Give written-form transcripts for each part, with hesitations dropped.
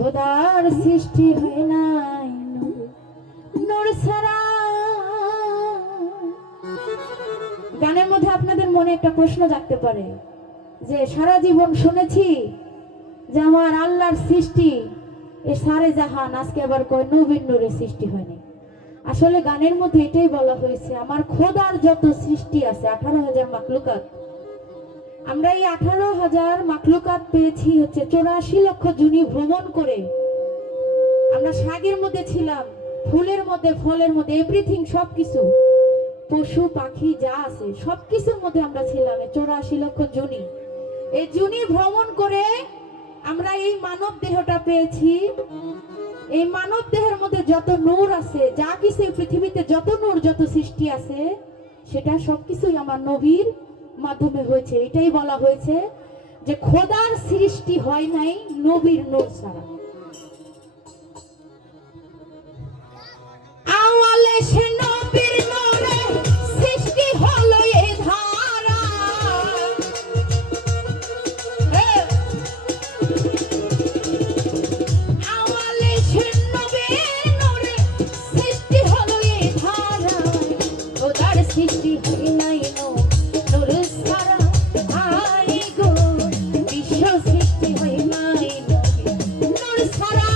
খোদার সৃষ্টি হয় নাই নূর ছাড়া। গানের মধ্যে আপনাদের মনে একটা প্রশ্ন জাগতে পারে যে সারা জীবন শুনেছি যে আমার আল্লাহর সৃষ্টি এ সারে জাহান, আজকে আবার কয় নবীর নূরের সৃষ্টি হয়নি। আসলে গানের মধ্যে এটাই বলা হয়েছে আমার খোদার যত সৃষ্টি আছে 18,000 মাখলুকাত, আমরা এই 18,000 মাখলুকাত পেয়েছি হচ্ছে 84 লক্ষ জুনি ভ্রমণ করে। আমরা শাকের মধ্যে ছিলাম, ফুলের মধ্যে, ফলের মধ্যে, এভরিথিং, সবকিছু, পশু পাখি যা আছে সবকিছুর মধ্যে আমরা ছিলাম 84 লক্ষ জুনি। এই জুনি ভ্রমণ করে আমরা এই মানব দেহটা পেয়েছি। এই মানব দেহের মধ্যে যত নূর আছে, যা কিছু পৃথিবীতে যত নূর, যত সৃষ্টি আছে, সেটা সবকিছুই আমার নবীর মাধ্যমে হয়েছে। এটাই বলা হয়েছে যে খোদার সৃষ্টি হয় নাই নবীর নূর ছাড়া। আওয়ালে সে নবীর নূরে সৃষ্টি হলো এই ধারা, আওয়ালে সে নবীর নূরে সৃষ্টি হলো এই ধারা, খোদার সৃষ্টি হয় নাই নূর ছাড়া। আই গো বিশ্ব সৃষ্টি হয় নাই নূর ছাড়া।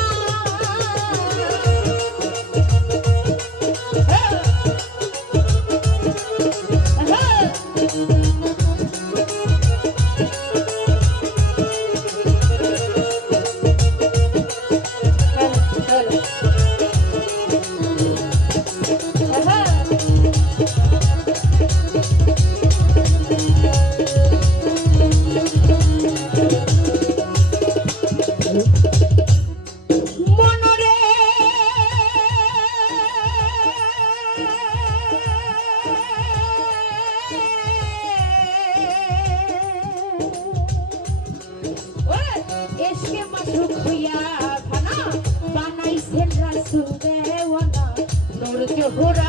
নূর জোহরা